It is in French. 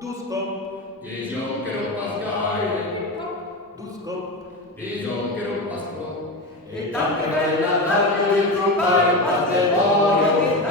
Dision che non pascai, dision che non pascò, e tante bella tanto di trovare patrimonio di